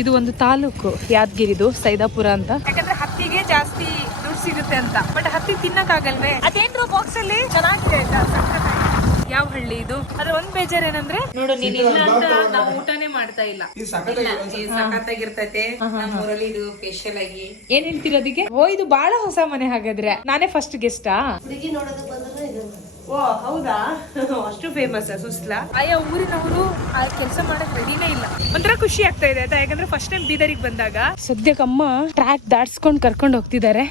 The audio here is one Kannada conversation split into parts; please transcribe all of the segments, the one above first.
ಇದು ಒಂದು ತಾಲೂಕು ಯಾದಗಿರಿದು ಸೈದಾಪುರ ಅಂತ. ಯಾಕಂದ್ರೆ ಹತ್ತಿಗೆ ಜಾಸ್ತಿ ದುಡ್ಡು ಸಿಗುತ್ತೆ ಅಂತ. ಬಟ್ ಹತ್ತಿ ತಿನ್ನಕ್ ಆಗಲ್ವೇ? ಅದೇನ್ರು ಬಾಕ್ಸ್ ಅಲ್ಲಿ ಚೆನ್ನಾಗಿದೆ ಆಯ್ತಾ. ಯಾವ ಹಳ್ಳಿ ಇದು? ಅದ್ರ ಒಂದ್ ಬೇಜಾರ್ ಏನಂದ್ರೆ ನೋಡು ನೀನ್ ಇಲ್ಲ ಅಂತ ನಾವು ಊಟನೇ ಮಾಡ್ತಾ ಇಲ್ಲ. ಸಖತ್ತಾಗಿರ್ತೈತೆ ನಮ್ಮೂರಲ್ಲಿ ಇದು ಸ್ಪೆಷಲ್ ಆಗಿ. ಏನ್ ಹೇಳ್ತೀರ ಅದಕ್ಕೆ? ಓ ಇದು ಬಹಳ ಹೊಸ ಮನೆ ಹಾಗಾದ್ರೆ. ನಾನೇ ಫಸ್ಟ್ ಗೆಸ್ಟಾ? ಓ ಹೌದಾ? ಅಷ್ಟು ಫೇಮಸ್ ಸುಸ್ಲಾ? ಅಯ್ಯ ಊರಿನವರು ಆ ಕೆಲಸ ಮಾಡಕ್ ರೆಡಿನೇ ಇಲ್ಲ. ಒಂಥರ ಖುಷಿ ಆಗ್ತಾ ಇದೆ ಆಯ್ತಾ. ಯಾಕಂದ್ರೆ ಫಸ್ಟ್ ಟೈಮ್ ಬೀದರಿಗೆ ಬಂದಾಗ ಸದ್ಯಕ್ಕಮ್ಮ ಟ್ರ್ಯಾಕ್ ದಾಟ್ಸ್ಕೊಂಡ್ ಕರ್ಕೊಂಡು ಹೋಗ್ತಿದ್ದಾರೆ.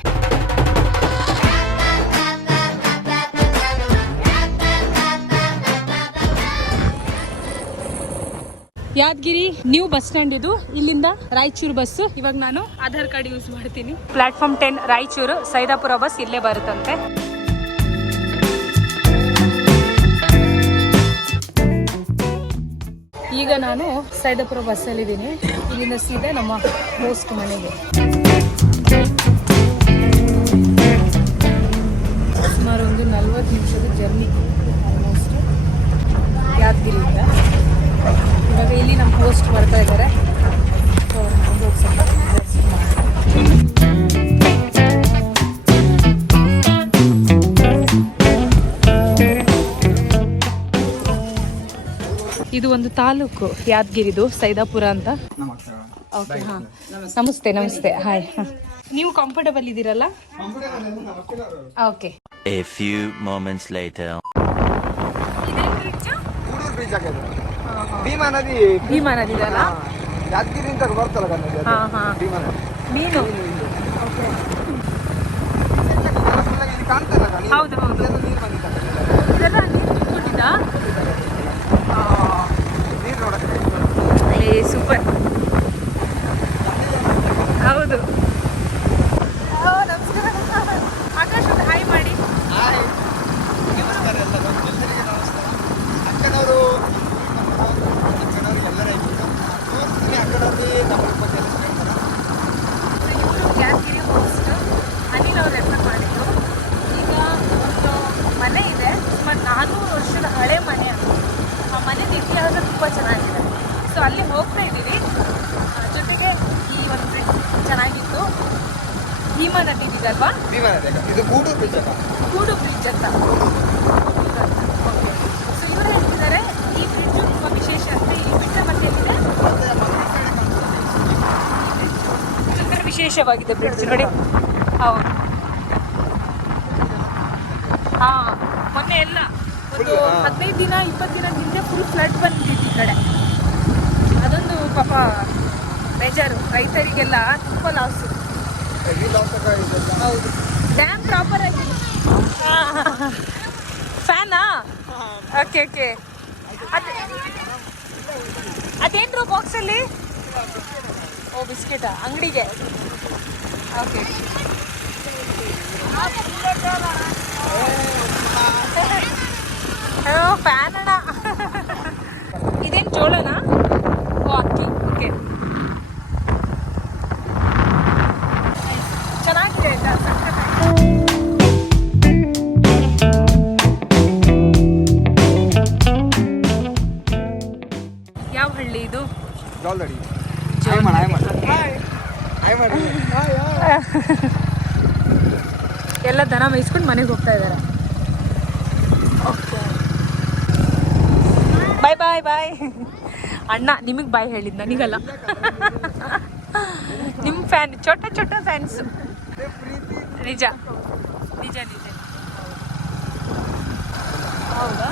ಯಾದಗಿರಿ ನ್ಯೂ ಬಸ್ ಸ್ಟ್ಯಾಂಡ್ ಇದು. ಇಲ್ಲಿಂದ ರಾಯಚೂರು ಬಸ್. ಇವಾಗ ನಾನು ಆಧಾರ್ ಕಾರ್ಡ್ ಯೂಸ್ ಮಾಡ್ತೀನಿ. ಪ್ಲಾಟ್ಫಾರ್ಮ್ 10 ರಾಯಚೂರು ಸೈದಾಪುರ ಬಸ್ ಇಲ್ಲೇ ಬರುತ್ತಂತೆ. ಈಗ ನಾನು ಸೈದಾಪುರ ಬಸ್ಸಲ್ಲಿ ಇದ್ದೀನಿ. ಇಲ್ಲಿಂದ ಸೀದಾ ನಮ್ಮ ಹೋಸ್ಟ್ ಮನೆಗೆ. ಸುಮಾರು ಒಂದು 40 ನಿಮಿಷದ ಜರ್ನಿ ಆಲ್ಮೋಸ್ಟ್ ಯಾದಗಿರಿಯಿಂದ. ಇವಾಗ ಇಲ್ಲಿ ನಮ್ಮ ಹೋಸ್ಟ್ ಬರ್ತಾ ಇದ್ದಾರೆ. ಇದು ಒಂದು ತಾಲೂಕು ಯಾದಗಿರಿದು ಸೈದಾಪುರ ಅಂತ. ಓಕೆ ಹಾ ನಮಸ್ತೆ ನಮಸ್ತೆ ಹಾಯ್. ನೀವು ಕಂಫರ್ಟಬಲ್ ಇದ್ದೀರಲ್ಲ? Okay. A few moments later. Bhima ನದಿ. ಭೀಮಾ ನದಿ ಅಲ್ಲ? ಯಾದಗಿರಿ ಅಂತ ಬರ್ತಲ್ಲ ಕನ್ನಡ. ಹಾ ಹಾ ಮೀನು. ಹೌದು ಹೌದು. ಇದೆಲ್ಲ ನೀರು ತುಂಬಿಟ್ಟಿದ್ದಾ? ಏ ಸೂಪರ್. ಹೌದು. ನಮಸ್ಕಾರ. ಆಕಾಶ್ ಒಂದು ಹಾಯ್ ಮಾಡಿ. ಅಕ್ಕನವರು ಎಲ್ಲರ ಯಾದಗಿರಿ ಹೋಸ್ಟ್ ಅನಿಲ್ ಅವ್ರು ರೆಫರ್ ಮಾಡಿದ್ರು. ಈಗ ಒಂದು ಮನೆ ಇದೆ, ಸುಮಾರು 400 ವರ್ಷದ ಹಳೆ ಮನೆ ಅದು. ಆ ಮನೆದ ಇತಿಹಾಸ ತುಂಬ ಚೆನ್ನಾಗಿದೆ. ಸೊ ಅಲ್ಲಿ ಹೋಗ್ತಾ ಇದ್ದೀವಿ. ಜೊತೆಗೆ ಈ ಒಂದು ಬ್ರಿಡ್ಜ್ ಚೆನ್ನಾಗಿತ್ತು. ಭೀಮಾ ನದಿ ಇದಲ್ವಾ? ಭೀಮಾ ನದಿ. ಇದು ಗೂಡೂರು ಬ್ರಿಡ್ಜ್ ಅಂತ. ಗೂಡು ಬ್ರಿಡ್ಜ್ ಅಂತ. ಓಕೆ. ಸೊ ಇವರು ಹೇಳ್ತಿದ್ದಾರೆ ಈ ಬ್ರಿಡ್ಜು ತುಂಬ ವಿಶೇಷ ಅಂತ. ಈ ಬಿಟ್ಟ ಮತ್ತೆ ಎಲ್ಲಿದೆ? ಸುಂದರ ವಿಶೇಷವಾಗಿದೆ ಬ್ರಿಡ್ಜ್ ನೋಡಿ. ಹೌದು. ಹಾ ಮೊನ್ನೆ ಎಲ್ಲ ಒಂದು 15 ದಿನ 20 ದಿನದ ಹಿಂದೆ ಫುಲ್ ಫ್ಲಡ್ ಬಂದಿತ್ತು ಈ ಕಡೆ. ಅದೊಂದು ಪಾಪ ಬೇಜಾರು ರೈತರಿಗೆಲ್ಲ ತುಂಬ ಲಾಸು. ಹೌದು. ಡ್ಯಾಮ್ ಪ್ರಾಪರ್ ಆಗಿ ಫ್ಯಾನಾ? Okay okay. ಅದೇನ್ರು ಬಾಕ್ಸಲ್ಲಿ? ಓ ಬಿಸ್ಕೆಟಾ ಅಂಗಡಿಗೆ? ಓಕೆ. ಫ್ಯಾನ್ ಅಣ್ಣ. ಇದೇನು ಜೋಳನಾ? ಓ ಅಕ್ಕಿ. ಓಕೆ ಚೆನ್ನಾಗಿದೆ ಆಯ್ತಾ. ಯಾವ ಹಳ್ಳಿ ಇದು? ಜೋಳದಡಿ. ಎಲ್ಲ ದನ ಮೇಯಿಸ್ಕೊಂಡು ಮನೆಗೆ ಹೋಗ್ತಾ ಇದ್ದಾರೆ. ಬಾಯ್ ಬಾಯ್ ಬಾಯ್. ಅಣ್ಣ ನಿಮಗೆ ಬಾಯ್ ಹೇಳಿದ್ ನನಗಲ್ಲ. ನಿಮ್ಮ ಫ್ಯಾನ್ ಚೋಟ ಚೋಟ ಫ್ಯಾನ್ಸ್. ನಿಜ ನಿಜ ನಿಜ. ಹೌದಾ?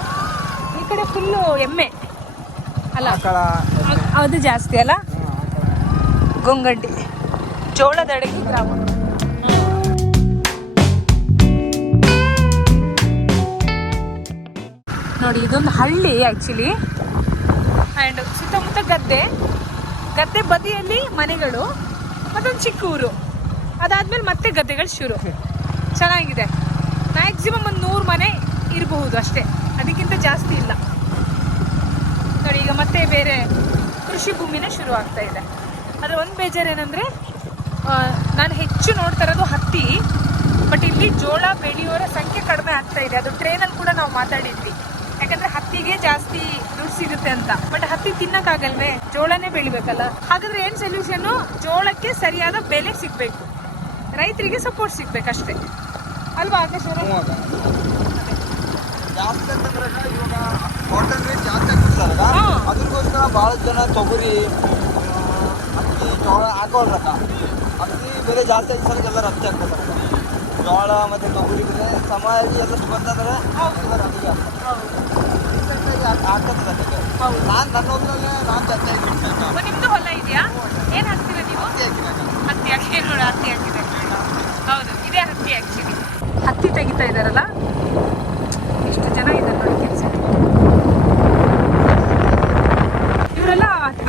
ಈ ಕಡೆ ಫುಲ್ಲು ಎಮ್ಮೆ ಅಲ್ಲ? ಅದು ಜಾಸ್ತಿ ಅಲ್ಲ? ಗೊಂಗಡ್ಡಿ ಜೋಳದಡಗಿ ಗ್ರಾಮ. ನೋಡಿ ಇದೊಂದು ಹಳ್ಳಿ ಆ್ಯಕ್ಚುಲಿ. ಆ್ಯಂಡ್ ಸುತ್ತಮುತ್ತ ಗದ್ದೆ ಬದಿಯಲ್ಲಿ ಮನೆಗಳು, ಮತ್ತೊಂದು ಚಿಕ್ಕ ಊರು. ಅದಾದ್ಮೇಲೆ ಮತ್ತೆ ಗದ್ದೆಗಳು ಶುರು. ಚೆನ್ನಾಗಿದೆ. ಮ್ಯಾಕ್ಸಿಮಮ್ ಒಂದು 100 ಮನೆ ಇರಬಹುದು ಅಷ್ಟೇ, ಅದಕ್ಕಿಂತ ಜಾಸ್ತಿ ಇಲ್ಲ. ನೋಡಿ ಈಗ ಮತ್ತೆ ಬೇರೆ ಕೃಷಿ ಭೂಮಿನೇ ಶುರು ಆಗ್ತಾ ಇದೆ. ಆದರೆ ಒಂದು ಬೇಜಾರು ಏನಂದರೆ ನಾನು ಹೆಚ್ಚು ನೋಡ್ತಾ ಇರೋದು ಹತ್ತಿ. ಬಟ್ ಇಲ್ಲಿ ಜೋಳ ಬೆಳೆಯೋರ ಸಂಖ್ಯೆ ಕಡಿಮೆ ಆಗ್ತಾ ಇದೆ. ಅದು ಟ್ರೈನಲ್ಲಿ ಕೂಡ ನಾವು ಮಾತಾಡಿದ್ವಿ. ಯಾಕಂದ್ರೆ ಹತ್ತಿಗೆ ಜಾಸ್ತಿ ದುಡ್ಡು ಸಿಗುತ್ತೆ ಅಂತ. ಬಟ್ ಹತ್ತಿ ತಿನ್ನಕ್ಕಾಗಲ್ವೇ, ಜೋಳನೇ ಬೆಳಿಬೇಕಲ್ಲ. ಹಾಗಾದ್ರೆ ಏನ್ ಸೊಲ್ಯೂಷನ್? ಜೋಳಕ್ಕೆ ಸರಿಯಾದ ಬೆಲೆ ಸಿಗ್ಬೇಕು, ರೈತರಿಗೆ ಸಪೋರ್ಟ್ ಸಿಗ್ಬೇಕಷ್ಟೇ ಅಲ್ವಾ ಆಕಾಶ್ ಅವರೇ? ಜಾಸ್ತಿ ಅಂತಂದ್ರೆ ಇವಾಗ ಕಾಟನ್ ರೇಟ್ ಜಾಸ್ತಿ ಆಗ್ಬಿಡ್ತಾರಲ್ಲ, ಅದ್ರಗೋಸ್ಕರ ಭಾಳ ಜನ ತೊಗರಿ ಹತ್ತಿ ಜೋಳ ಹಾಕೋಲ್ರಕ್ಕ. ಹತ್ತಿ ಬೆಲೆ ಜಾಸ್ತಿ ಆಗಿದ್ದ ಸಲ ಎಲ್ಲರೂ ಹತ್ತಿ ಹಾಕ್ಬೋದಾರಕ್ಕ. ಜೋಳ ಮತ್ತು ತೊಗರಿ ಬೆಲೆ ಸಮಾಜ ಎಲ್ಲಷ್ಟು ಬಂತಂದ್ರೆ ಎಲ್ಲರೂ ಹತ್ತಿಗೆ ಹಾಕ್ತದೆ. ನಾನು ನನ್ನ ಹೊಲದಲ್ಲೇ ನಾನು ಜಾಸ್ತಿ ಆಗಿರ್ತೀನಿ. ನಿಮ್ದು ಹೊಲ ಇದೆಯಾ? ಏನ್ ಹಾಕ್ತೀರಾ ನೀವು? ಹತ್ತಿ ಹಾಕಿ ನೋಡಿ, ಹತ್ತಿ ಹಾಕಿದೆ. ಹೌದು, ಇದೇ ಹತ್ತಿ ಆಕ್ಚುಲಿ. ಹತ್ತಿ ತೆಗಿತಾ ಇದಾರಲ್ಲ, ಎಷ್ಟು ಜನ ಇದ್ದಾರೆ ನೋಡಿ ಕೆಲಸ. ಇವರೆಲ್ಲ ಹತ್ತಿ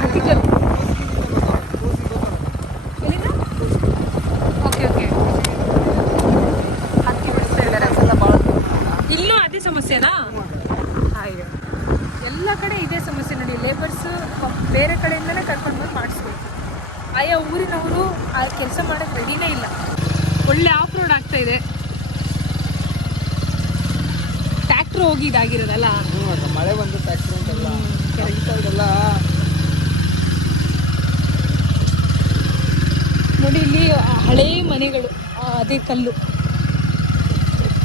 ಓಕೆ ಓಕೆ ಹತ್ತಿ ಬಿಡಿಸ್ತಾ ಇದ್ದಾರೆ. ಇಲ್ಲೂ ಅದೇ ಸಮಸ್ಯೆನಾ? ಅಯ್ಯೋ, ಎಲ್ಲ ಕಡೆ ಇದೇ ಸಮಸ್ಯೆ ನೋಡಿ. ಲೇಬರ್ಸ್ ಬೇರೆ ಕಡೆಯಿಂದನೇ ಕರ್ಕೊಂಡು ಬಂದು ಮಾಡಿಸ್ಬೇಕು. ಆಯಾ ಊರಿನವರು ಆ ಕೆಲಸ ಮಾಡೋಕ್ಕೆ ರೆಡಿನೇ ಇಲ್ಲ. ಒಳ್ಳೆ ಆಫ್ ರೋಡ್ ಆಗ್ತಾ ಇದೆ. ಟ್ರ್ಯಾಕ್ಟ್ರ್ ಹೋಗಿ ಇದಾಗಿರೋದಲ್ಲ, ಮಳೆ ಬಂದು ಟ್ಯಾಕ್ಟ್ರಿ ಉಂಟಲ್ಲ ಎಲ್ಲ ನೋಡಿ. ಇಲ್ಲಿ ಹಳೇ ಮನೆಗಳು, ಅದೇ ಕಲ್ಲು.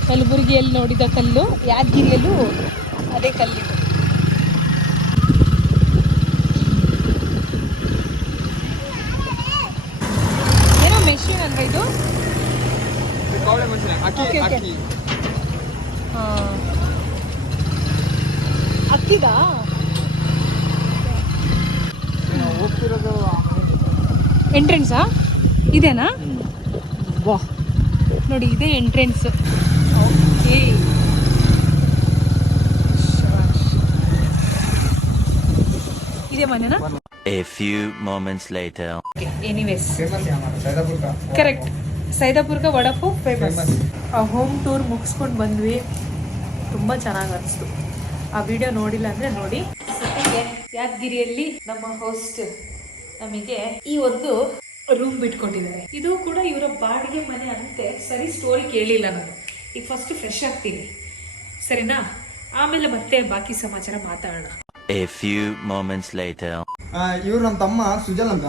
ಕಲಬುರಗಿಯಲ್ಲಿ ನೋಡಿದ ಕಲ್ಲು, ಯಾದಗಿರಿಯಲ್ಲೂ ಅದೇ ಕಲ್ಲಿದೆ. ಏನೋ ಮೆಷಿನ್ ಅಲ್ವಾ ಇದು? ಕವಳೆ ಮನುಷ್ಯ ಅಕ್ಕಿ ಅಕ್ಕಿ ಅಕ್ಕಿದಾ? ಹೋಗ್ತಿರೋದು ಎಂಟ್ರೆನ್ಸಾ ಇದೇನಾ? ವಾ ನೋಡಿ, ಇದೇ ಎಂಟ್ರೆನ್ಸ್. ಓಕೆ, ಇದೇ ಮನೆನಾ? A few moments later. Anyways, famous ಸೈದಾಪುರ್ಕ. ಕರೆಕ್ಟ್. ಸೈದಾಪುರ್ಕ ವಡಾಪಾವ್ ಫೇಮಸ್. ಆ ಹೋಮ್ ಟೂರ್ ಮುಗಿಸ್ಕೊಂಡು ಬಂದ್ವಿ, ತುಂಬ ಚೆನ್ನಾಗಿ ಅನಿಸ್ತು. ಆ ವಿಡಿಯೋ ನೋಡಿಲ್ಲ ಅಂದರೆ ನೋಡಿ. ಸದ್ಯಕ್ಕೆ ಯಾದಗಿರಿಯಲ್ಲಿ ನಮ್ಮ ಹೋಸ್ಟ್ ನಮಗೆ ಈ ಒಂದು ರೂಮ್ ಬಿಟ್ಕೊಟ್ಟಿದ್ದಾರೆ. ಇದು ಕೂಡ ಇವರ ಬಾಡಿಗೆ ಮನೆ ಅಂತೆ. ಸರಿ, ಸ್ಟೋರಿ ಕೇಳಿಲ್ಲ ನಾನು. ಈಗ ಫಸ್ಟ್ ಫ್ರೆಶ್ ಆಗ್ತೀನಿ, ಸರಿನಾ? ಆಮೇಲೆ ಮತ್ತೆ ಬಾಕಿ ಸಮಾಚಾರ ಮಾತಾಡೋಣ. A few moments later. ಇವ್ರು ನಮ್ಮ ತಮ್ಮ ಸುಜಲ್ ಅಂತ.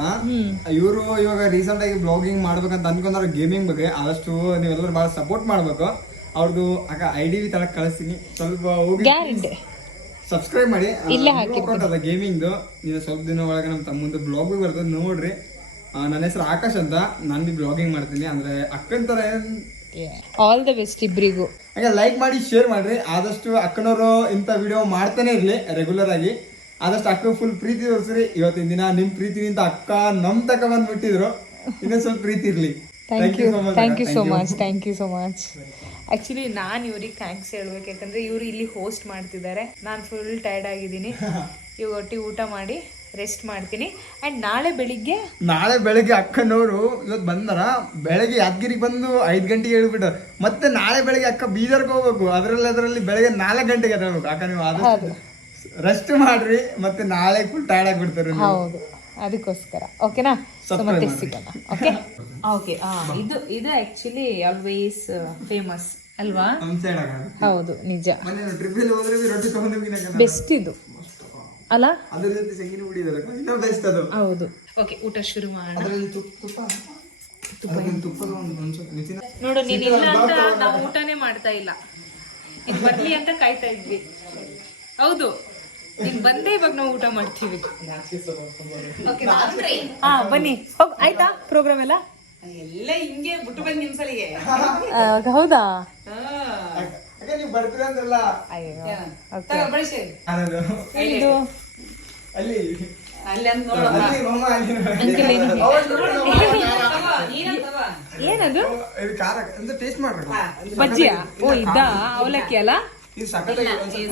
ಇವರು ಇವಾಗ ರೀಸೆಂಟ್ ಆಗಿ ಬ್ಲಾಗಿಂಗ್ ಮಾಡ್ಬೇಕಂತ ಅನ್ಕೊಂಡ್ರೆ ಗೇಮಿಂಗ್ ಬಗ್ಗೆ. ಆದಷ್ಟು ನೀವೆಲ್ಲರೂ ಭಾಳ ಸಪೋರ್ಟ್ ಮಾಡ್ಬೇಕು. ಅವ್ರದ್ದು ಆಗ ID ತಳಕ್ ಕಳಿಸ್ತೀನಿ, ಸ್ವಲ್ಪ ಹೋಗಿ ಗ್ಯಾರಂಟಿ ಸಬ್ಸ್ಕ್ರೈಬ್ ಮಾಡಿ. ಇಲ್ಲೇ ಹಾಕಿರ್ತೀನಿ. ಗೇಮಿಂಗ್ದು ನೀವು ಸ್ವಲ್ಪ ದಿನ ಒಳಗೆ ನಮ್ಮ ತಮ್ಮಂದು ಬ್ಲಾಗ್ ಬರ್ತದೆ, ನೋಡ್ರಿ. ನನ್ನ ಹೆಸರು ಆಕಾಶ್ ಅಂತ, ನಾನು ಬಿ ಬ್ಲಾಗಿಂಗ್ ಮಾಡ್ತೀನಿ. ಅಂದ್ರೆ ಅಕ್ಕನ ಥರ ಆಲ್ ದ ಬೆಸ್ಟ್ ಇಬ್ಬರಿಗೂ. ಹಾಗೆ ಲೈಕ್ ಮಾಡಿ, ಶೇರ್ ಮಾಡ್ರಿ. ಆದಷ್ಟು ಅಕ್ಕನವರು ಇಂಥ ವಿಡಿಯೋ ಮಾಡ್ತಾನೆ ಇರಲಿ ರೆಗ್ಯುಲರ್ ಆಗಿ. ಆದಷ್ಟು ಅಕ್ಕ ಫುಲ್ ಪ್ರೀತಿ ತೋರಿಸ್ರಿ. ಇವತ್ತಿನ ದಿನ ನಿಮ್ಮ ಪ್ರೀತಿನಿಂದ ಅಕ್ಕ ನಮ್ಮ ತಕ ಬಂದ್ಬಿಟ್ಟಿದ್ರು. ಇನ್ನೊಂದು ಸ್ವಲ್ಪ ಪ್ರೀತಿ ಇರಲಿ. Thank you so much. Thank you so much. Actually ನಾನು ಇವ್ರಿಗೆ ಥ್ಯಾಂಕ್ಸ್ ಹೇಳ್ಬೇಕು, ಯಾಕಂದರೆ ಇವರು ಇಲ್ಲಿ ಹೋಸ್ಟ್ ಮಾಡ್ತಿದ್ದಾರೆ. ನಾನು ಫುಲ್ ಟೈರ್ಡ್ ಆಗಿದ್ದೀನಿ. ಇವಾಗ ಒಟ್ಟಿಗೆ ಊಟ ಮಾಡಿ ರೆಸ್ಟ್ ಮಾಡ್ತೀನಿ. ಆ್ಯಂಡ್ ನಾಳೆ ಬೆಳಿಗ್ಗೆ ಅಕ್ಕನವರು ಇವತ್ತು ಬಂದಾರ. ಬೆಳಗ್ಗೆ ಯಾದಗಿರಿಗೆ ಬಂದು 5 ಗಂಟೆಗೆ ಹೇಳ್ಬಿಟ್ಟು ಮತ್ತೆ ನಾಳೆ ಬೆಳಗ್ಗೆ ಅಕ್ಕ ಬೀದರ್ಗೆ ಹೋಗ್ಬೇಕು. ಅದರಲ್ಲಿ ಬೆಳಗ್ಗೆ 4 ಗಂಟೆಗೆ ಎದ್ದೇಳ್ಬೇಕು. ಅಕ್ಕ ನೀವು ಆದಷ್ಟು ರೆಸ್ಟ್ ಮಾಡ್ರಿ, ಮತ್ತೆ ನಾಳೆ ಫುಲ್ ಟೈರ್ಡ್ ಆಗಿಬಿಡ್ತಾರೆ. ಹೌದು, ಅದಕ್ಕೋಸ್ಕರ ಓಕೆನಾ? ಮತ್ತೆ ಸಿಗೋಣ. Okay okay. ಇದು ಆ್ಯಕ್ಚುಲಿ ಆಲ್ವೇಸ್ ಫೇಮಸ್ ಅಲ್ವಾ? ಹೌದು, ನಿಜ. ಬೆಸ್ಟ್ ಇದು ಅಲ್ಲ? ಹೌದು. ಓಕೆ, ಊಟ ಶುರು ಮಾಡೋಣ. ನೋಡು, ನೀನಿಲ್ಲ ಅಂತ ನಾವು ಊಟನೇ ಮಾಡ್ತಾ ಇಲ್ಲ. ಇದು ಬರ್ಲಿ ಅಂತ ಕಾಯ್ತಾ ಇದ್ವಿ. ಹೌದು, ನೀನ್ ಬಂದೇ ಇವಾಗ ನಾವು ಊಟ ಮಾಡ್ತೀವಿ. ಹಾ, ಬನ್ನಿ. ಆಯ್ತಾ ಪ್ರೋಗ್ರಾಮ್ ಎಲ್ಲ? ಎಲ್ಲ ಹಿಂಗೆ ಬಿಟ್ಟು ಬಂದ್ ನಿಮ್ಸಲಿಗೆ. ಹೌದಾ? ನೀವು ಬರ್ತೀರ ಅಂದ್ರಲ್ಲ. ಇದು ಏನದು? ಬಜ್ಜಿಯಾ? ಓ, ಇದ್ದಾ? ಅವಲಕ್ಕಿ ಅಲ್ಲ?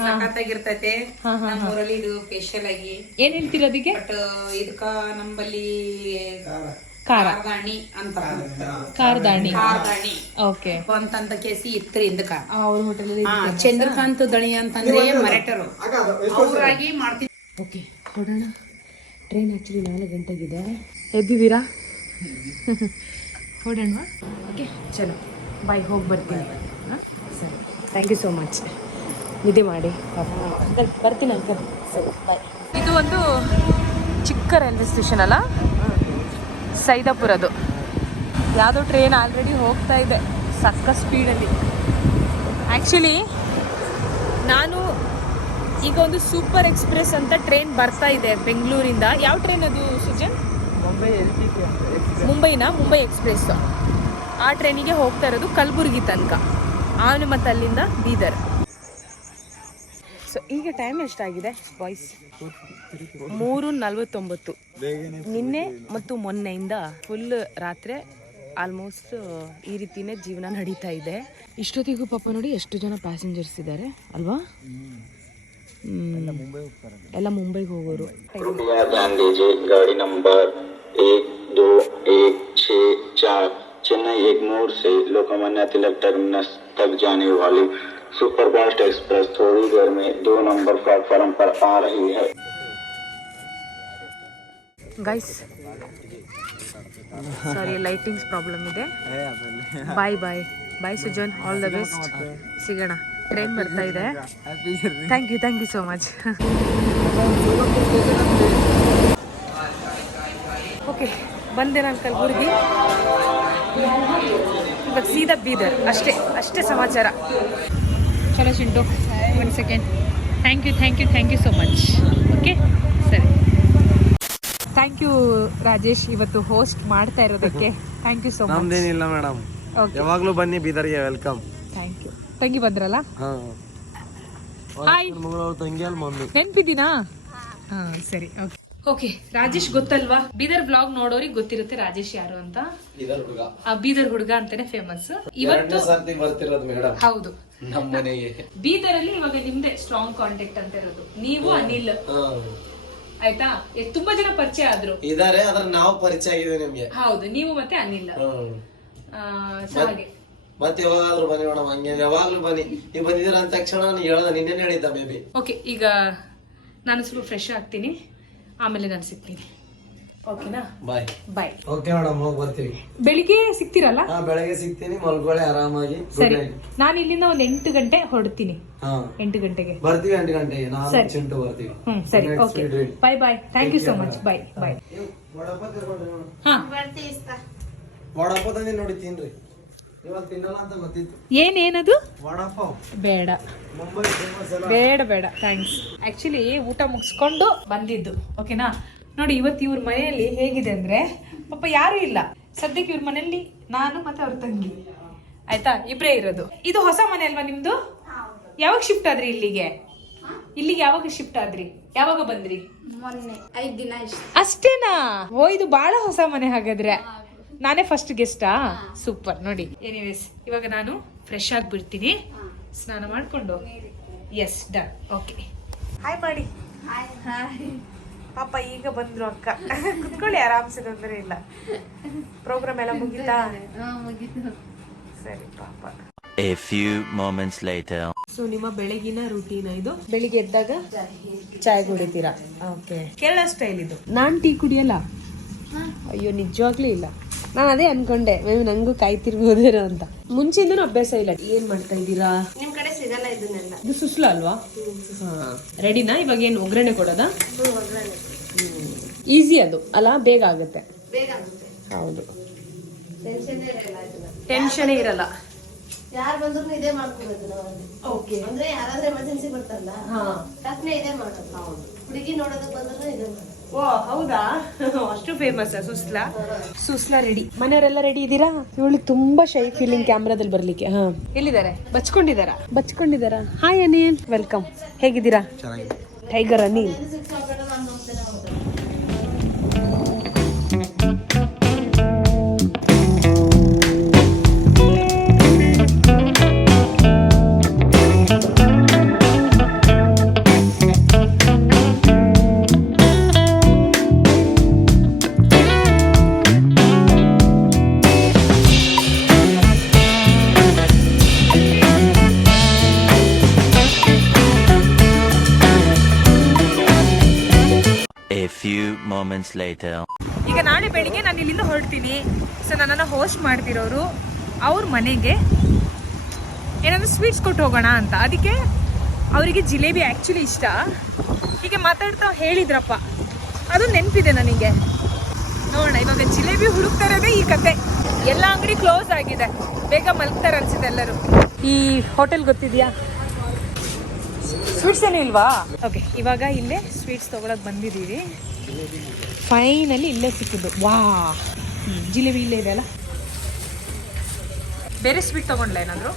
ಸಖತ್ತಾಗಿರ್ತೈತೆ. ನಮ್ಮೂರಲ್ಲಿ ಇದು ಸ್ಪೆಷಲ್ ಆಗಿ. ಏನ್ ಹೇಳ್ತೀರ ಅದಕ್ಕೆ? ಬಟ್ ಇದಕ್ಕ ನಮ್ಮಲ್ಲಿ ಖಾರದಾಣಿ ಅಂತ. ಖಾರದಾಣಿ. ಓಕೆ. ಅಂತಂದ ಕೇಸಿ ಇತ್ರಿ ಇದಕ್ಕ ಅವ್ರ ಹೋಟೆಲ್ ಚಂದ್ರಕಾಂತ್ ದಣಿ ಅಂತಂದ್ರೆ ಮರಾಠರು ಅವರಾಗಿ ಮಾಡ್ತಿದ್ರು. ಓಕೆ, ಹೊರಡೋಣ. ಟ್ರೈನ್ ಆ್ಯಕ್ಚುಲಿ 4 ಗಂಟೆಗಿದೆ. ಎದ್ದಿದ್ದೀರಾ? ಹೊರಡೋಣ. ಓಕೆ, ಚಲೋ ಬಾಯ್. ಹೋಗಿ ಬರ್ತೀನಿ. ಸರಿ, ಥ್ಯಾಂಕ್ ಯು ಸೋ ಮಚ್. ನಿದ್ದೆ ಮಾಡಿ. ಅಂಕಲ್ ಬರ್ತೀನಿ ಅಂಕಲ್. ಸರಿ ಬಾಯ್. ಇದು ಒಂದು ಚಿಕ್ಕ ರೈಲ್ವೆ ಸ್ಟೇಷನ್ ಅಲ್ಲ, ಸೈದಾಪುರದು. ಯಾವುದೋ ಟ್ರೈನ್ ಆಲ್ರೆಡಿ ಹೋಗ್ತಾ ಇದೆ ಸಕ್ಕ ಸ್ಪೀಡಲ್ಲಿ. ಆ್ಯಕ್ಚುಲಿ ನಾನು ಈಗ ಒಂದು ಸೂಪರ್ ಎಕ್ಸ್ಪ್ರೆಸ್ ಅಂತ ಟ್ರೈನ್ ಬರ್ತಾ ಇದೆ ಬೆಂಗಳೂರಿಂದ. ಯಾವ ಟ್ರೈನ್ ಅದು ಸುಜನ್? ಮುಂಬೈ ಎಕ್ಸ್ಪ್ರೆಸ್. ಆ ಟ್ರೈನಿಗೆ ಹೋಗ್ತಾ ಇರೋದು ಕಲಬುರಗಿ ತನಕ, ಆಮೇಲೆ ಮತ್ತು ಅಲ್ಲಿಂದ ಬೀದರ್. ಸೊ ಈಗ ಟೈಮ್ ಎಷ್ಟಾಗಿದೆ ಬಾಯ್ಸ್? 3:49. ನಿನ್ನೆ ಮತ್ತು ಮೊನ್ನೆಯಿಂದ ಫುಲ್ ರಾತ್ರಿ ಆಲ್ಮೋಸ್ಟ್ ಈ ರೀತಿನೇ ಜೀವನ ನಡೀತಾ ಇದೆ. ಇಷ್ಟೊತ್ತಿಗೂ ಪಾಪ ನೋಡಿ ಎಷ್ಟು ಜನ ಪ್ಯಾಸೆಂಜರ್ಸ್ ಇದ್ದಾರೆ ಅಲ್ವಾ? ಎಲ್ಲ ಮುಂಬೈಗೆ ಹೋಗೋರು. ಗಾಡಿ ನಂಬರ್ 1216 चेन्नई एगमोर से लोकमान्य तिलक टर्मिनस तक जाने वाली सुपरफास्ट एक्सप्रेस थोड़ी देर में 2 नंबर प्लेटफॉर्म पर आ रही है. ಗೈಸ್ ಸಾರಿ, ಲೈಟಿಂಗ್ಸ್ ಪ್ರಾಬ್ಲಮ್ ಇದೆ. Bye Sujan, all the best. ಸಿಗೋಣ. ಟ್ರೈನ್ ಬರ್ತಾ ಇದೆ. Thank you so much. Okay, ಬಂದೆ ನಾನು ಕಲಬುರ್ಗಿ. ಇವಾಗ ಸೀದಾ ಬೀದರ್. ಅಷ್ಟೇ ಸಮಾಚಾರ. ಚಲೋ Chintu, 1 second. Thank you so much. Okay ಸರಿ. ಥ್ಯಾಂಕ್ ಯು ರಾಜೇಶ್, ಇವತ್ತು ಹೋಸ್ಟ್ ಮಾಡ್ತಾ ಇರೋದಕ್ಕೆ. Thank you so much. ನಮ್ದೇನಿಲ್ಲ ಮೇಡಮ್, ಯಾವಾಗ್ಲೂ ಬನ್ನಿ ಬೀದರ್ಗೆ. ವೆಲ್ಕಮ್. Thank you. ತಂಗಿ ಬಂದ್ರಲ್ಲ? ಹಾಯ್. ತಂಗಿ ಅಲ್ಲಿ ಮಮ್ಮಿ ನೆನ್ಪಿದ್ದೀನಾ? ಸರಿ. ಓಕೆ, ರಾಜೇಶ್ ಗೊತ್ತಲ್ವಾ? ಬೀದರ್ ಬ್ಲಾಗ್ ನೋಡೋರಿಗೆ ಗೊತ್ತಿರುತ್ತೆ ರಾಜೇಶ್ ಯಾರು ಅಂತ. ಬೀದರ್ ಹುಡುಗ ಅಂತಾನೆ ಫೇಮಸ್. ಇವತ್ತು ಬರ್ತಿರೋದು ಮೇಡಮ್. ಹೌದು, ನಮ್ಮ ಮನೆಗೆ ಬೀದರ್ ಅಲ್ಲಿ ಇವಾಗ ನಿಮ್ದೆ ಸ್ಟ್ರಾಂಗ್ ಕಾಂಟ್ಯಾಕ್ಟ್ ಅಂತ ಇರೋದು. ನೀವು ಅನಿಲ್ ಆಯ್ತಾ? ತುಂಬಾ ಜನ ಪರಿಚಯ ಆದ್ರು ಇದಾರೆ, ಆದ್ರೆ ನಾವು ಪರಿಚಯ ಆಗಿದ್ವಿ ನಿಮ್ಗೆ. ಹೌದು, ನೀವು ಮತ್ತೆ ಅನಿಲ್. ಹಾಗೆ ಮತ್ತೆ ಯಾವಾಗಾದ್ರೂ ಬನ್ನಿ ಮೇಡಮ್, ಹಂಗೆ ಯಾವಾಗ್ಲೂ ಬನ್ನಿ. ನೀವು ಬಂದಿದ್ದೀರ ಅಂದ ತಕ್ಷಣ ನಾನು ಹೇಳ್ದ, ನಿನ್ನೆ ಹೇಳಿದ್ದ ಬೇಬಿ. ಓಕೆ, ಈಗ ನಾನು ಸ್ವಲ್ಪ ಫ್ರೆಶ್ ಆಗ್ತೀನಿ, ಆಮೇಲೆ ನಾನು ಸಿಗ್ತೀನಿ. ಓಕೆನಾ? ಬಾಯ್. ಓಕೆ ಮೇಡಮ್, ಹೋಗಿ ಬರ್ತೀವಿ. ಬೆಳಿಗ್ಗೆ ಸಿಗ್ತೀರಲ್ಲ? ಬೆಳಗ್ಗೆ ಸಿಗ್ತೀನಿ, ಮಲ್ಕೊಳ್ಳಿ ಆರಾಮಾಗಿ. ಸರಿ, ನಾನು ಇಲ್ಲಿಂದ ಒಂದು 8 ಗಂಟೆ ಹೊರಡ್ತೀನಿ. 8 ಗಂಟೆಗೆ ಬರ್ತೀವಿ. 8 ಗಂಟೆಗೆ ನಾನು ಚಿಂಟು ಬರ್ತೀವಿ. ಸರಿ, okay. Bye. Thank you so much. Bye. Vada pav ತಂದಿ ನೋಡಿ ತಿನ್ರಿ. ಇವತ್ತು ತಿನ್ನಲ್ಲ ಅಂತ ಗೊತ್ತಿತ್ತು. ಏನದು? ವಡಾಪಾವ್ ಬೇಡ, ಮುಂಬೈ ಫೇಮಸ್ ಅಲ್ಲ. ಬೇಡ ಥ್ಯಾಂಕ್ಸ್. ಆಕ್ಚುಲಿ ಊಟ ಮುಗಿಸ್ಕೊಂಡು ಬಂದಿದ್ದು. ಓಕೆನಾ? ನೋಡಿ, ಇವತ್ತು ಇವ್ರ ಮನೆಯಲ್ಲಿ ಹೇಗಿದೆ ಅಂದ್ರೆ ಪಾಪ ಯಾರು ಇಲ್ಲ ಸದ್ಯಕ್ಕೆ. ಇವ್ರ ಮನೆಯಲ್ಲಿ ನಾನು ಮತ್ತೆ ಅವ್ರ ತಂಗಿ, ಆಯ್ತಾ? ಇಬ್ರೇ ಇರೋದು. ಇದು ಹೊಸ ಮನೆ ಅಲ್ವಾ ನಿಮ್ದು? ಯಾವಾಗ ಶಿಫ್ಟ್ ಆದ್ರಿ ಇಲ್ಲಿಗೆ? ಯಾವಾಗ ಶಿಫ್ಟ್ ಆದ್ರಿ? ಯಾವಾಗ ಬಂದ್ರಿ? ಮೊನ್ನೆ 5 ದಿನ ಅಷ್ಟೇನಾ? ಓ, ಇದು ಬಹಳ ಹೊಸ ಮನೆ ಹಾಗಾದ್ರೆ. ನಾನೇ ಫಸ್ಟ್ ಗೆಸ್ಟಾ? ಸೂಪರ್. ನೋಡಿ, ಎನಿವೇಸ್ ಇವಾಗ ನಾನು ಫ್ರೆಶ್ ಆಗಿ ಬಿಡ್ತೀನಿ, ಸ್ನಾನ ಮಾಡ್ಕೊಂಡು. S, done. ಓಕೆ, ಹಾಯ್ ಮಾಡಿ. ಪಾಪ ಈಗ ಬಂದ್ರು ಅಕ್ಕ. ಕುತ್ಕೊಳ್ಳಿ ಆರಾಮ್ಸೆ, ತೊಂದರೆ ಇಲ್ಲ. ಪ್ರೋಗ್ರಾಮ್ ಎಲ್ಲ ಮುಗಿತಾ? ಸರಿ ಪಾಪ. A few moments later. So ನಿಮ್ಮ ಬೆಳಗಿನ ರೂಟೀನ್ ಇದು? ಬೆಳಿಗ್ಗೆ ಎದ್ದಾಗ ಚಾಯ್ ಕುಡಿತೀರಾ? ಓಕೆ, ಕೇರಳ ಸ್ಟೈಲ್ ಇದು. ನಾನ್ ಟೀ ಕುಡಿಯಲ್ಲ. ಅಯ್ಯೋ, ನಿಜವಾಗ್ಲೂ ಇಲ್ಲ. ನಾನು ಅದೇ ಅನ್ಕೊಂಡೆ, ಮೇಬಿ ನಂಗೂ ಕಾಯ್ತಿರ್ಬೋದೇನೋ ಅಂತ. ಮುಂಚೆಯಿಂದನೂ ಅಭ್ಯಾಸ ಇಲ್ಲ. ಏನ್ ಮಾಡ್ತಾ ಇದ್ದೀರಾ? ನಿಮ್ ಕಡೆ ಸಿಗಲ್ಲ ಇದನ್ನೆಲ್ಲ. ಇದು ಸುಸ್ಲ ಅಲ್ವಾ? ರೆಡಿನಾ? ಇವಾಗ ಏನು ಒಗ್ಗರಣೆ ಕೊಡೋದಾ? ಈಸಿ ಅದು ಅಲ್ಲ, ಬೇಗ ಆಗುತ್ತೆ. ಹೌದು, ಟೆನ್ಷನ್ ಇರಲ್ಲ. ಯಾರು ಬಂದ್ರು ಇದೇ ಮಾಡ್ಕೊಬೇಕು ನಾವು. ಓಕೆ, ಅಂದ್ರೆ ಯಾರಾದ್ರೂ ಎಮರ್ಜೆನ್ಸಿ ಬರ್ತಾರಲ್ಲ, ತಕ್ಷಣ ಇದೇ ಮಾಡೋದು. ಹೌದು, ಹುಡುಗಿ ನೋಡೋದಕ್ಕೆ ಬಂದ್ರು ಇದೇ ಮಾಡೋದು. ಓ ಹೌದಾ? ಅಷ್ಟು ಫೇಮಸ್ ಸುಸ್ಲಾ ರೆಡಿ. ಮನೆಯವರೆಲ್ಲ ರೆಡಿ ಇದ್ದೀರಾ? ಇವಳಿಗೆ ತುಂಬಾ ಶೈ ಫೀಲಿಂಗ್ ಕ್ಯಾಮ್ರಾದಲ್ಲಿ ಬರ್ಲಿಕ್ಕೆ. ಎಲ್ಲಿದ್ದಾರೆ? ಬಚ್ಕೊಂಡಿದಾರ. Hi Anil, welcome. ಹೇಗಿದ್ದೀರಾ? ಟೈಗರ್ ಅನಿಲ್. moments later. ಈಗ ನಾಳೆ ಬೆಳಿಗ್ಗೆ ನಾನು ಇಲ್ಲಿಂದ ಹೊರಡ್ತೀನಿ. ಸೊ ನನ್ನನ್ನು ಹೋಸ್ಟ್ ಮಾಡ್ತಿರೋರು ಅವ್ರ ಮನೆಗೆ ಏನಾದರೂ ಸ್ವೀಟ್ಸ್ ಕೊಟ್ಟು ಹೋಗೋಣ ಅಂತ. ಅದಕ್ಕೆ ಅವರಿಗೆ ಜಿಲೇಬಿ ಆ್ಯಕ್ಚುಲಿ ಇಷ್ಟ. ಹೀಗೆ ಮಾತಾಡ್ತಾ ಹೇಳಿದ್ರಪ್ಪ, ಅದು ನೆನಪಿದೆ ನನಗೆ. ನೋಡೋಣ, ಇವಾಗ ಜಿಲೇಬಿ ಹುಡುಕ್ತಾ ಇರೋದೇ ಈ ಕತೆ. ಎಲ್ಲ ಅಂಗಡಿ ಕ್ಲೋಸ್ ಆಗಿದೆ, ಬೇಗ ಮಲ್ಗ್ತಾರೆ ಅನ್ಸಿದೆ ಎಲ್ಲರೂ. ಈ ಹೋಟೆಲ್ ಗೊತ್ತಿದೆಯಾ? ಸ್ವೀಟ್ಸ್ ಏನೂ ಇಲ್ವಾ? ಓಕೆ, ಇವಾಗ ಇಲ್ಲೇ ಸ್ವೀಟ್ಸ್ ತೊಗೊಳಕ್ಕೆ ಬಂದಿದ್ದೀವಿ. ಫೈನಲಿ ಇಲ್ಲೇ ಸಿಕ್ಕಿದ್ದು. ವಾ, ಜಿಲೇಬಿ ಇಲ್ಲೇ ಇದೆ ಅಲ್ಲ. ಬೇರೆ ಸ್ವೀಟ್ ತೊಗೊಂಡ್ಲ ಏನಾದರೂ?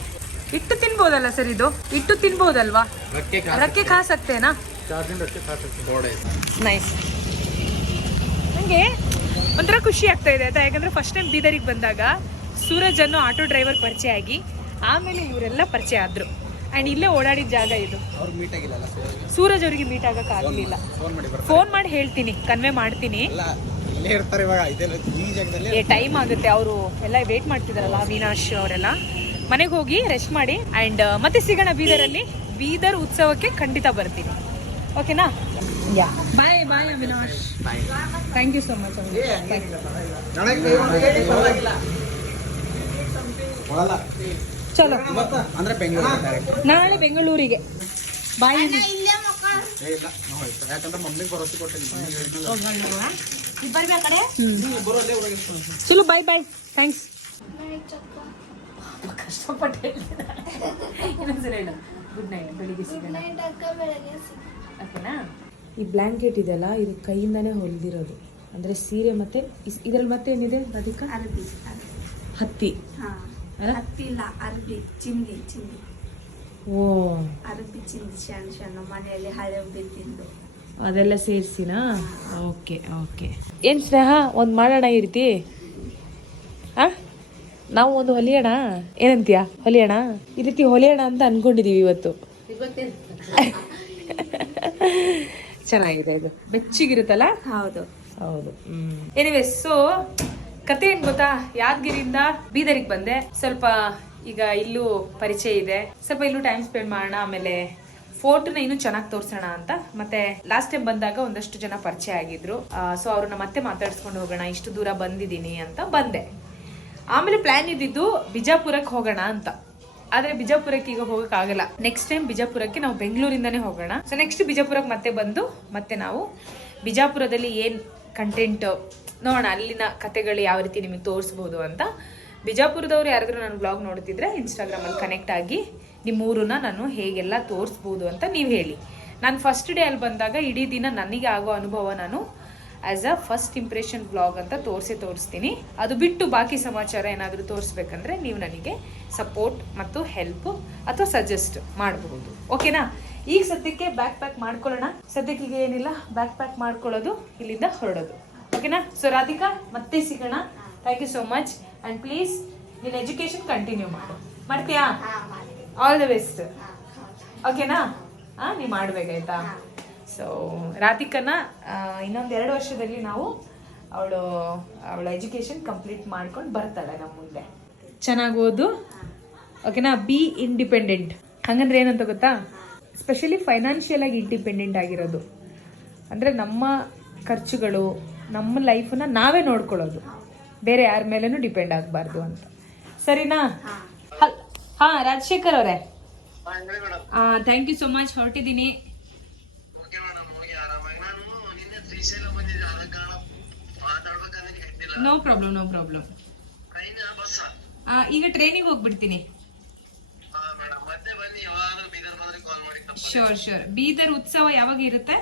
ಇಟ್ಟು ತಿನ್ಬೋದಲ್ಲ ಸರ್, ಇದು ಇಟ್ಟು ತಿನ್ಬೋದಲ್ವಾ? ರಕ್ಕೆ ಖಾ ಸಕ್ತೇನಾ? ನೈಸ್. ನನಗೆ ಒಂಥರ ಖುಷಿ ಆಗ್ತಾ ಇದೆ ಆಯ್ತಾ, ಯಾಕಂದರೆ ಫಸ್ಟ್ ಟೈಮ್ ಬೀದರಿಗೆ ಬಂದಾಗ ಸೂರಜ್ ಅನ್ನೋ ಆಟೋ ಡ್ರೈವರ್ ಪರಿಚಯ ಆಗಿ ಆಮೇಲೆ ಇವರೆಲ್ಲ ಪರಿಚಯ ಆದರು. ಆ್ಯಂಡ್ ಇಲ್ಲೇ ಓಡಾಡಿದ ಜಾಗ ಇದು. ಸೂರಜ್ ಅವರಿಗೆ ಮೀಟ್ ಆಗಕ್ಕೆ ಆಗಲಿಲ್ಲ. ಫೋನ್ ಮಾಡಿ ಹೇಳ್ತೀನಿ, ಕನ್ವೆ ಮಾಡ್ತೀನಿ. ಟೈಮ್ ಆಗುತ್ತೆ, ಅವರು ಎಲ್ಲ ವೇಟ್ ಮಾಡ್ತಿದಾರಲ್ಲ, ಅವಿನಾಶ್ ಅವರೆಲ್ಲ. ಮನೆಗೆ ಹೋಗಿ ರೆಸ್ಟ್ ಮಾಡಿ ಆ್ಯಂಡ್ ಮತ್ತೆ ಸಿಗೋಣ ಬೀದರಲ್ಲಿ. ಬೀದರ್ ಉತ್ಸವಕ್ಕೆ ಖಂಡಿತ ಬರ್ತೀನಿ, ಓಕೆನಾ? Yeah, bye bye Avinash. Thank you so much. ಚಲೋ, ನಾಳೆ ಬೆಂಗಳೂರಿಗೆ ಬಾಯ್. ಚಲೋ, ಬಾಯ್ ಬಾಯ್, ಥ್ಯಾಂಕ್ಸ್. ಕಷ್ಟಪಟ್ಟು ಗುಡ್ ನೈಟ್, ಬೆಳಿಗ್ಗೆ ಸಿಗೋಣ, ಓಕೆನಾ? ಈ ಬ್ಲ್ಯಾಂಕೆಟ್ ಇದೆಯಲ್ಲ, ಇದು ಕೈಯಿಂದಾನೇ ಹೊಲಿದಿರೋದು. ಅಂದರೆ ಸೀರೆ ಮತ್ತೆ ಇದರಲ್ಲಿ ಮತ್ತೆ ಏನಿದೆ ರಾಧಿಕಾ? ಹತ್ತಿ. ಹತ್ತಿ ಇಲ್ಲ, ಅರ್ಬಿ, ಚಿಂದಿ. ಓ, ಅರ್ಬಿ ಚಿಂದಿ ಸಣ್ಣ ಮನೆಯಲ್ಲಿ ಹಳೆ ಬಿದ್ದಿದ್ದು ಅದೆಲ್ಲ ಸೇರಿಸಿನಾ? Okay okay. ಏನು ಸ್ನೇಹ, ಒಂದು ಮಾಡೋಣ ಈ ರೀತಿ? ನಾವು ಒಂದು ಹೊಲಿಯೋಣ, ಏನಂತೀಯ? ಹೊಲಿಯೋಣ, ಈ ರೀತಿ ಹೊಲಿಯೋಣ ಅಂತ ಅನ್ಕೊಂಡಿದೀವಿ ಇವತ್ತು. ಚೆನ್ನಾಗಿದೆ, ಇದು ಬೆಚ್ಚಿಗಿರುತ್ತಲ್ಲ? ಹೌದು ಹೌದು. ಎನಿವೇಸ್, ಸೊ ಕತೆ ಏನ್ ಗೊತ್ತಾ, ಯಾದಗಿರಿಯಿಂದ ಬೀದರಿಗೆ ಬಂದೆ. ಸ್ವಲ್ಪ ಈಗ ಇಲ್ಲೂ ಪರಿಚಯ ಇದೆ, ಸ್ವಲ್ಪ ಇಲ್ಲೂ ಟೈಮ್ ಸ್ಪೆಂಡ್ ಮಾಡೋಣ, ಆಮೇಲೆ ಫೋಟೋನ ಇನ್ನೂ ಚೆನ್ನಾಗಿ ತೋರಿಸೋಣ ಅಂತ. ಮತ್ತೆ ಲಾಸ್ಟ್ ಟೈಮ್ ಬಂದಾಗ ಒಂದಷ್ಟು ಜನ ಪರಿಚಯ ಆಗಿದ್ರು. ಸೊ ಅವ್ರನ್ನ ಮತ್ತೆ ಮಾತಾಡ್ಸ್ಕೊಂಡು ಹೋಗೋಣ, ಇಷ್ಟು ದೂರ ಬಂದಿದ್ದೀನಿ ಅಂತ ಬಂದೆ. ಆಮೇಲೆ ಪ್ಲಾನ್ ಇದ್ದಿದ್ದು ಬಿಜಾಪುರಕ್ಕೆ ಹೋಗೋಣ ಅಂತ. ಆದ್ರೆ ಬಿಜಾಪುರಕ್ಕೆ ಈಗ ಹೋಗಕ್ಕಾಗಲ್ಲ. ನೆಕ್ಸ್ಟ್ ಟೈಮ್ ಬಿಜಾಪುರಕ್ಕೆ ನಾವು ಬೆಂಗಳೂರಿಂದಾನೇ ಹೋಗೋಣ. ಸೊ ನೆಕ್ಸ್ಟ್ ಬಿಜಾಪುರಕ್ಕೆ ಮತ್ತೆ ಬಂದು ಮತ್ತೆ ನಾವು ಬಿಜಾಪುರದಲ್ಲಿ ಏನ್ ಕಂಟೆಂಟ್ ನೋಡೋಣ, ಅಲ್ಲಿನ ಕತೆಗಳು ಯಾವ ರೀತಿ ನಿಮಗೆ ತೋರಿಸ್ಬೋದು ಅಂತ. ಬಿಜಾಪುರದವ್ರು ಯಾರಾದ್ರೂ ನನ್ನ ಬ್ಲಾಗ್ ನೋಡ್ತಿದ್ರೆ ಇನ್ಸ್ಟಾಗ್ರಾಮಲ್ಲಿ ಕನೆಕ್ಟ್ ಆಗಿ ನಿಮ್ಮೂರನ್ನ ನಾನು ಹೇಗೆಲ್ಲ ತೋರಿಸ್ಬೋದು ಅಂತ ನೀವು ಹೇಳಿ. ನಾನು ಫಸ್ಟ್ ಡೇ ಅಲ್ಲಿ ಬಂದಾಗ ಇಡೀ ದಿನ ನನಗೆ ಆಗೋ ಅನುಭವ ನಾನು as a first impression blog ಅಂತ ತೋರಿಸ್ತೀನಿ. ಅದು ಬಿಟ್ಟು ಬಾಕಿ ಸಮಾಚಾರ ಏನಾದರೂ ತೋರಿಸ್ಬೇಕಂದ್ರೆ ನೀವು ನನಗೆ ಸಪೋರ್ಟ್ ಮತ್ತು ಹೆಲ್ಪ್ ಅಥವಾ ಸಜೆಸ್ಟ್ ಮಾಡಬಹುದು, ಓಕೆನಾ? ಈಗ ಸದ್ಯಕ್ಕೆ ಬ್ಯಾಕ್ ಪ್ಯಾಕ್ ಮಾಡ್ಕೊಳ್ಳೋಣ. ಸದ್ಯಕ್ಕೆ ಈಗ ಏನಿಲ್ಲ, ಬ್ಯಾಕ್ ಪ್ಯಾಕ್ ಮಾಡ್ಕೊಳ್ಳೋದು, ಇಲ್ಲಿಂದ ಹೊರಡೋದು, ಓಕೆನಾ? ಸೊ ರಾಧಿಕಾ, ಮತ್ತೆ ಸಿಗೋಣ. Thank you so much. And please ನಿನ್ನ ಎಜುಕೇಶನ್ ಕಂಟಿನ್ಯೂ ಮಾಡ್ತೀಯಾ? ಆಲ್ ದ ಬೆಸ್ಟ್, ಓಕೆನಾ? ನೀವು ಮಾಡಬೇಕಾಯ್ತಾ? ಸೊ ರಾಧಿಕನ ಇನ್ನೊಂದು 2 ವರ್ಷದಲ್ಲಿ ನಾವು ಅವಳ ಎಜುಕೇಶನ್ ಕಂಪ್ಲೀಟ್ ಮಾಡ್ಕೊಂಡು ಬರ್ತಾಳೆ ನಮ್ಮ ಮುಂದೆ. ಚೆನ್ನಾಗಿ ಓದು, ಓಕೆನಾ? Be independent. ಹಂಗಂದ್ರೆ ಏನಂತ ಗೊತ್ತಾ, ಸ್ಪೆಷಲಿ ಫೈನಾನ್ಷಿಯಲ್ ಆಗಿ ಇಂಡಿಪೆಂಡೆಂಟ್ ಆಗಿರೋದು. ಅಂದರೆ ನಮ್ಮ ಖರ್ಚುಗಳು, ನಮ್ಮ ಲೈಫನ್ನ ನಾವೇ ನೋಡ್ಕೊಳ್ಳೋದು, ಬೇರೆ ಯಾರ ಮೇಲೇನೂ ಡಿಪೆಂಡ್ ಆಗಬಾರ್ದು ಅಂತ. ಸರಿನಾ? ಹಾಂ, ರಾಜಶೇಖರ್ ಅವರೇ, ಥ್ಯಾಂಕ್ ಯು ಸೋ ಮಚ್. ಹೊರಟಿದ್ದೀನಿ. No problem. ಈಗ ಟ್ರೈನಿಗೆ ಹೋಗ್ಬಿಡ್ತೀನಿ. ಶೋರ್. ಬೀದರ್ ಉತ್ಸವ ಯಾವಾಗ ಇರುತ್ತೆ?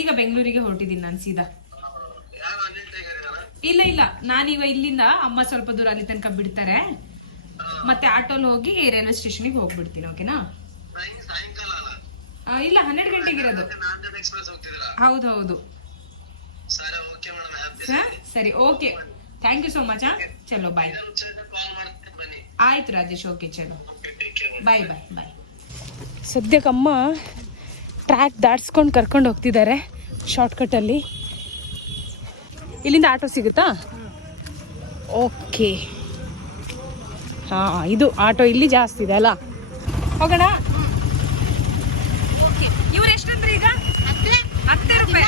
ಈಗ ಬೆಂಗಳೂರಿಗೆ ಹೊರಟಿದ್ದೀನಿ ನಾನು ಸೀದಾ. ಇಲ್ಲ, ನಾನೀಗ ಇಲ್ಲಿಂದ ಅಮ್ಮ ಸ್ವಲ್ಪ ದೂರ ಅಲ್ಲಿ ತನಕ ಬಿಡ್ತಾರೆ, ಮತ್ತೆ ಆಟೋಲ್ ಹೋಗಿ ರೈಲ್ವೆ ಸ್ಟೇಷನ್ಗೆ ಹೋಗ್ಬಿಡ್ತೀನಿ, ಓಕೆನಾ? ಇಲ್ಲ, 12 ಗಂಟೆಗೆ ಇರೋದು. ಹೌದು. ಸರಿ, okay, thank you so much. ಚಲೋ, ಬಾಯ್. ಆಯ್ತು ರಾಜೇಶ್, ಓಕೆ, ಚಲೋ, ಬಾಯ್. ಸದ್ಯಕ್ಕಮ್ಮ ಟ್ರ್ಯಾಕ್ ದಾಟ್ಸ್ಕೊಂಡು ಕರ್ಕೊಂಡು ಹೋಗ್ತಿದ್ದಾರೆ ಶಾರ್ಟ್ಕಟ್ಟಲ್ಲಿ. ಇಲ್ಲಿಂದ ಆಟೋ ಸಿಗುತ್ತಾ? ಓಕೆ, ಹಾಂ, ಇದು ಆಟೋ ಇಲ್ಲಿ ಜಾಸ್ತಿ ಇದೆ ಅಲ್ಲ. ಹೋಗೋಣ. ಓಕೆ, ಇವ್ರು ಎಷ್ಟಂದ್ರೆ ಈಗ 10 ರೂಪಾಯಿ.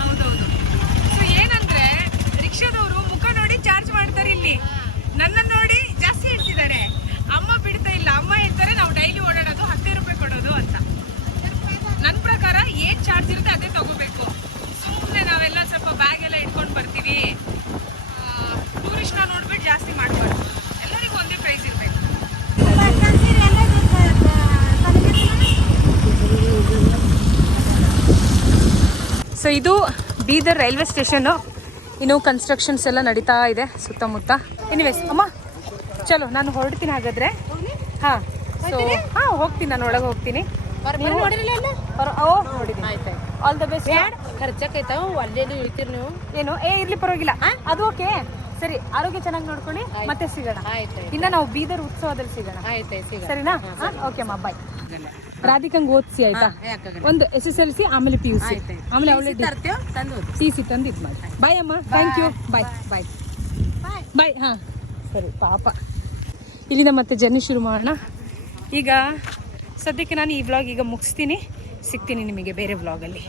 ಹೌದು. ಸೊ ಏನಂದ್ರೆ ರಿಕ್ಷಾದವರು ಮುಖ ನೋಡಿ ಚಾರ್ಜ್ ಮಾಡ್ತಾರೆ. ಇಲ್ಲಿ ನನ್ನ ನೋಡಿ ಜಾಸ್ತಿ ಇಡ್ತಿದ್ದಾರೆ. ಪ್ರೈಸ್ ಇರುತ್ತೆ ಅದೇ ತಗೋಬೇಕು. ಸುಮ್ಮನೆ ನಾವೆಲ್ಲ ಸ್ವಲ್ಪ ಬ್ಯಾಗ್ ಎಲ್ಲ ಇಟ್ಕೊಂಡು ಬರ್ತೀವಿ, ಟೂರಿಸ್ಟ್ನ ನೋಡ್ಬಿಟ್ಟು ಜಾಸ್ತಿ ಮಾಡಬಾರ್ದು. ಎಲ್ಲರಿಗೂ ಒಂದೇ ಪ್ರೈಸ್ ಇರಬೇಕು. ಸೊ ಇದು ಬೀದರ್ ರೈಲ್ವೆ ಸ್ಟೇಷನ್ನು. ಇನ್ನೂ ಕನ್ಸ್ಟ್ರಕ್ಷನ್ಸ್ ಎಲ್ಲ ನಡೀತಾ ಇದೆ ಸುತ್ತಮುತ್ತ. ಎನಿವೇಸ್ ಅಮ್ಮ ಚಲೋ ನಾನು ಹೊರಡ್ತೀನಿ ಹಾಗಾದ್ರೆ. ಹಾಂ ಸೊ ಹಾಂ ಹೋಗ್ತೀನಿ, ನಾನು ಒಳಗೆ ಹೋಗ್ತೀನಿ. All the best. ಖರ್ಚಕೈತಾವ ಅಲ್ಲೇನು ಇಳ್ತೀರಿ ನೀವು? ಏನು ಇರ್ಲಿ ಪರವಾಗಿಲ್ಲ, ಅದು ಓಕೆ. ಸರಿ, ಆರೋಗ್ಯ ಚೆನ್ನಾಗಿ ನೋಡ್ಕೊಳ್ಳಿ, ಮತ್ತೆ ಸಿಗೋಣ. ಇನ್ನ ನಾವು ಬೀದರ್ ಉತ್ಸವದಲ್ಲಿ ಸಿಗೋಣ, ಸರಿನಾ? ಓಕೆ ಅಮ್ಮ, ಬಾಯ್. ರಾಧಿಕಂಗ್ ಓದಿಸಿ ಆಯ್ತಾ? ಒಂದು SSLC ಆಮೇಲೆ PUC, ಆಮೇಲೆ ಅವಳೆ TC ತಂದು ಇದು ಮಾಡಿ. ಬಾಯ್ ಅಮ್ಮ, ಥ್ಯಾಂಕ್ ಯು. ಬಾಯ್ ಬಾಯ್ ಬಾಯ್. ಹಾಂ ಸರಿ ಪಾಪ. ಇಲ್ಲಿಂದ ಮತ್ತೆ ಜರ್ನಿ ಶುರು ಮಾಡೋಣ. ಈಗ ಸದ್ಯಕ್ಕೆ ನಾನು ಈ ವ್ಲಾಗ್ ಈಗ ಮುಗಿಸ್ತೀನಿ, ಸಿಗ್ತೀನಿ ನಿಮಗೆ ಬೇರೆ ವ್ಲಾಗಲ್ಲಿ.